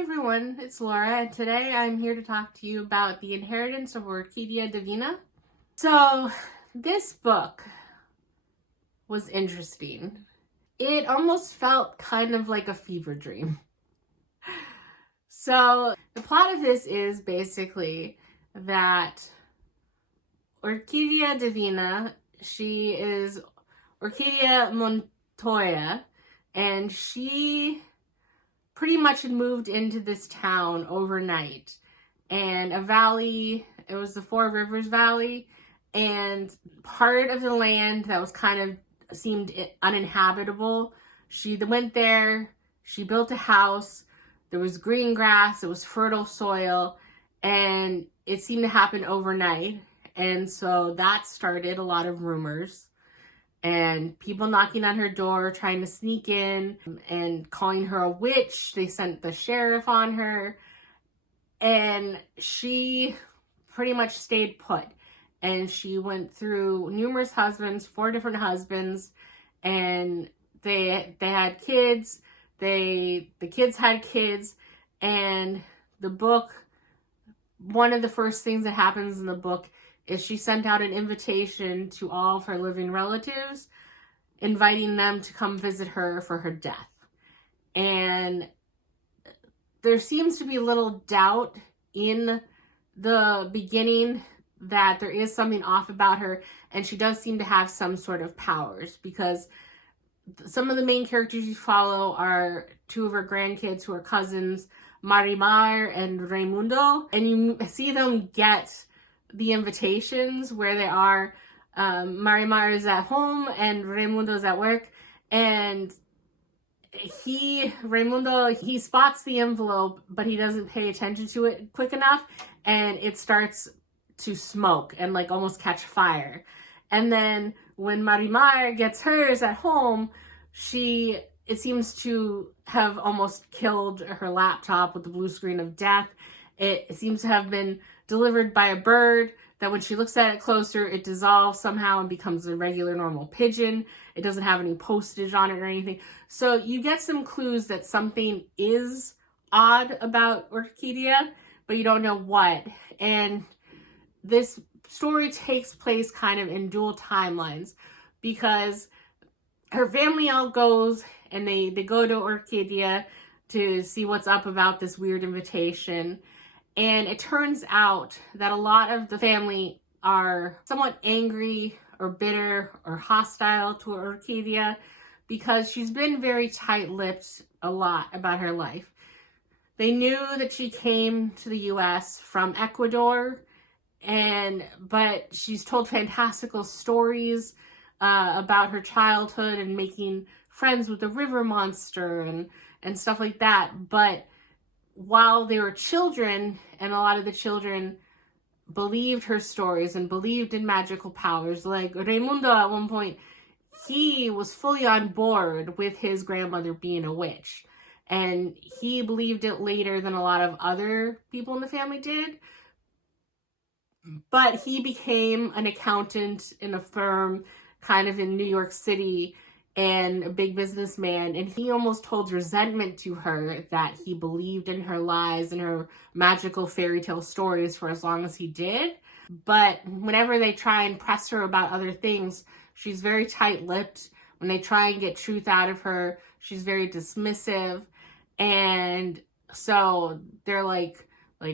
Hi everyone, it's Laura, and today I'm here to talk to you about the Inheritance of Orquidea Divina. So, this book was interesting. It almost felt kind of like a fever dream. So, the plot of this is basically that Orquidea Divina, she is Orquidea Montoya, and she pretty much had moved into this town overnight, and a valley, it was the Four Rivers Valley, and part of the land that was kind of seemed uninhabitable, she went there, she built a house, there was green grass, it was fertile soil, and it seemed to happen overnight. And so that started a lot of rumors and people knocking on her door, trying to sneak in and calling her a witch. They sent the sheriff on her, and she pretty much stayed put. And she went through numerous husbands, 4 different husbands, and they had kids. The kids had kids, and the book, one of the first things that happens in the book is she sent out an invitation to all of her living relatives, inviting them to come visit her for her death. And there seems to be little doubt in the beginning that there is something off about her, and she does seem to have some sort of powers, because some of the main characters you follow are 2 of her grandkids who are cousins, Marimar and Raimundo, and you see them get the invitations where they are. Marimar is at home and Raimundo is at work, and Raimundo spots the envelope, but he doesn't pay attention to it quick enough, and it starts to smoke and like almost catch fire. And then when Marimar gets hers at home, it seems to have almost killed her laptop with the blue screen of death. It seems to have been delivered by a bird that when she looks at it closer, it dissolves somehow and becomes a regular normal pigeon. It doesn't have any postage on it or anything. So you get some clues that something is odd about Orquidea, but you don't know what. And this story takes place kind of in dual timelines, because her family all goes and they go to Orquidea to see what's up about this weird invitation. And it turns out that a lot of the family are somewhat angry or bitter or hostile to Orquidea because she's been very tight-lipped a lot about her life. They knew that she came to the US from Ecuador, but she's told fantastical stories about her childhood and making friends with the river monster and stuff like that. But while they were children, and a lot of the children believed her stories and believed in magical powers, like Raimundo at one point, he was fully on board with his grandmother being a witch. And he believed it later than a lot of other people in the family did. But he became an accountant in a firm kind of in New York City, and a big businessman, and he almost holds resentment to her that he believed in her lies and her magical fairy tale stories for as long as he did. But whenever they try and press her about other things, she's very tight-lipped. When they try and get truth out of her, she's very dismissive. And so they're like,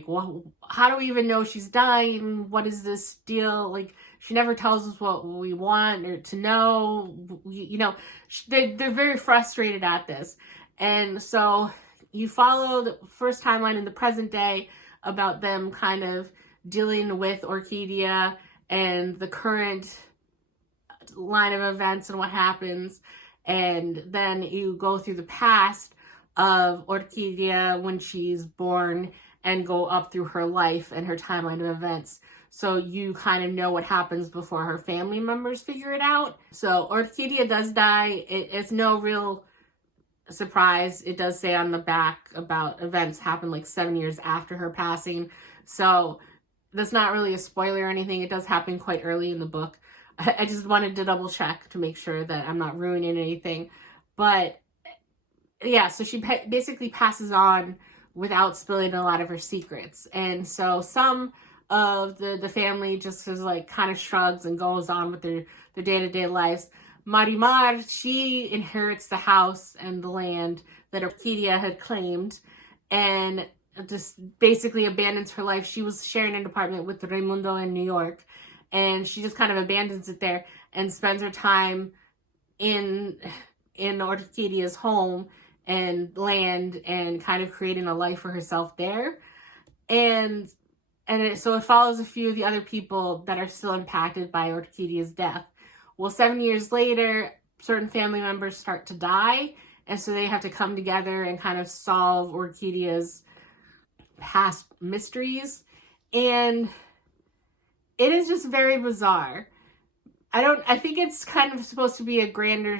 well, how do we even know she's dying? What is this deal? Like, she never tells us what we want or to know. They're very frustrated at this. And so you follow the first timeline in the present day about them kind of dealing with Orquidea and the current line of events and what happens. And then you go through the past of Orquidea when she's born and go up through her life and her timeline of events. So you kind of know what happens before her family members figure it out. So Orquidea does die. It's no real surprise. It does say on the back about events happened like 7 years after her passing. So that's not really a spoiler or anything. It does happen quite early in the book. I just wanted to double check to make sure that I'm not ruining anything. But yeah, so she basically passes on without spilling a lot of her secrets. And so some of the family just is like kind of shrugs and goes on with their day-to-day lives. Marimar, she inherits the house and the land that Orquidea had claimed and just basically abandons her life. She was sharing an apartment with Raimundo in New York, and she just kind of abandons it there and spends her time in Orquidea's home and land and kind of creating a life for herself there. And so it follows a few of the other people that are still impacted by Orquidea's death. Well, 7 years later, certain family members start to die, and so they have to come together and kind of solve Orquidea's past mysteries. And it is just very bizarre. I think it's kind of supposed to be a grander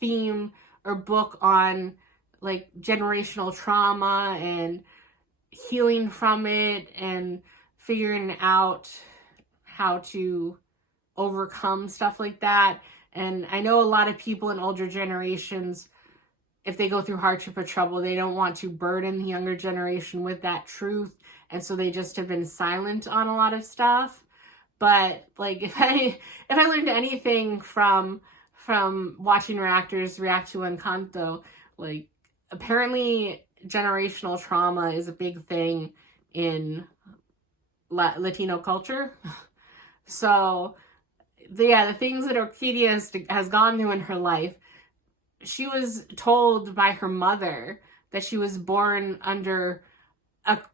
theme or book on like generational trauma and healing from it and figuring out how to overcome stuff like that. And I know a lot of people in older generations, if they go through hardship or trouble, they don't want to burden the younger generation with that truth. And so they just have been silent on a lot of stuff. But like if I learned anything from watching reactors react to Encanto, like apparently generational trauma is a big thing in Latino culture. So the things that Orquidea has gone through in her life, she was told by her mother that she was born under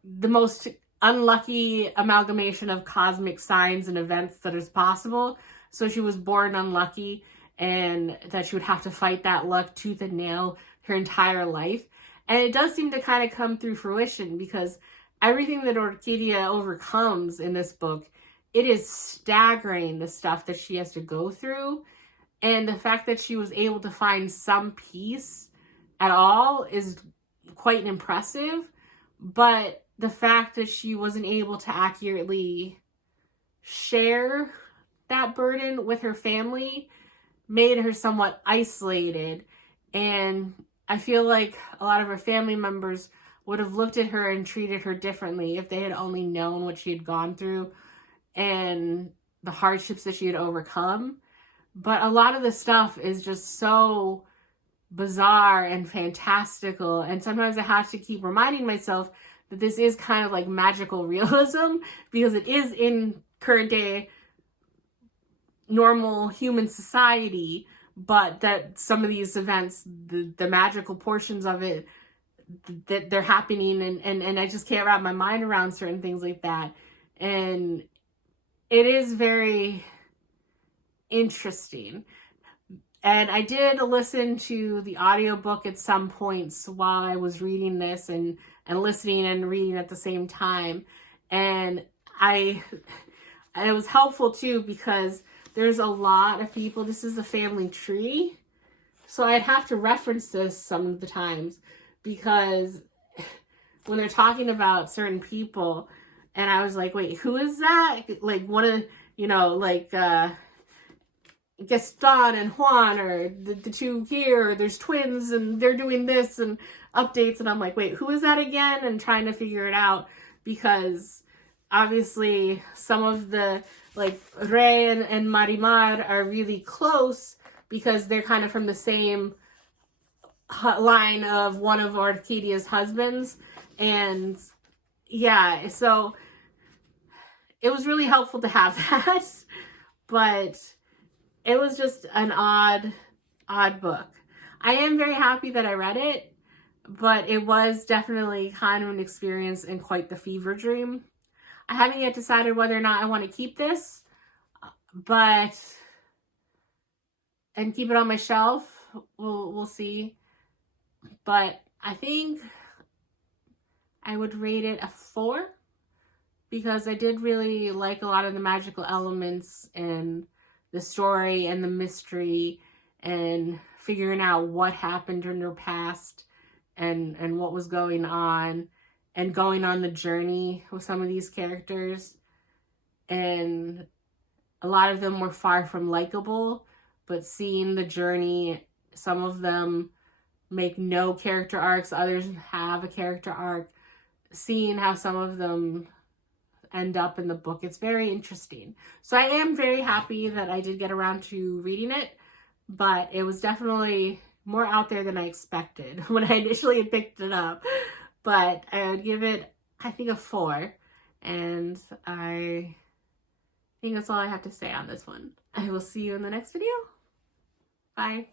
the most unlucky amalgamation of cosmic signs and events that is possible. So she was born unlucky, and that she would have to fight that luck tooth and nail her entire life. And it does seem to kind of come through fruition, because everything that Orquidea overcomes in this book, it is staggering, the stuff that she has to go through. And the fact that she was able to find some peace at all is quite impressive. But the fact that she wasn't able to accurately share that burden with her family made her somewhat isolated. And I feel like a lot of her family members would have looked at her and treated her differently if they had only known what she had gone through and the hardships that she had overcome. But a lot of the stuff is just so bizarre and fantastical. And sometimes I have to keep reminding myself that this is kind of like magical realism, because it is in current day normal human society, but that some of these events, the magical portions of it, that they're happening, and I just can't wrap my mind around certain things like that. And it is very interesting. And I did listen to the audiobook at some points while I was reading this, and listening and reading at the same time. And it was helpful too, because there's a lot of people. This is a family tree. So I'd have to reference this some of the times, because when they're talking about certain people, and I was like, wait, who is that? Like one of, like Gaston and Juan, or the two here, there's twins and they're doing this and updates. And I'm like, wait, who is that again? And trying to figure it out, because obviously some of the, like Rey and Marimar are really close, because they're kind of from the same line of one of Orquidea's husbands. And yeah, so it was really helpful to have that. But it was just an odd book. I am very happy that I read it, but it was definitely kind of an experience and quite the fever dream. I haven't yet decided whether or not I want to keep this, and keep it on my shelf. We'll see. But I think I would rate it a 4, because I did really like a lot of the magical elements and the story and the mystery and figuring out what happened in her past and what was going on, and going on the journey with some of these characters. And a lot of them were far from likable, but seeing the journey, some of them make no character arcs, others have a character arc. seeing how some of them end up in the book. It's very interesting. So I am very happy that I did get around to reading it, but it was definitely more out there than I expected when I initially had picked it up. But I would give it, I think, a 4. And I think that's all I have to say on this one. I will see you in the next video. Bye.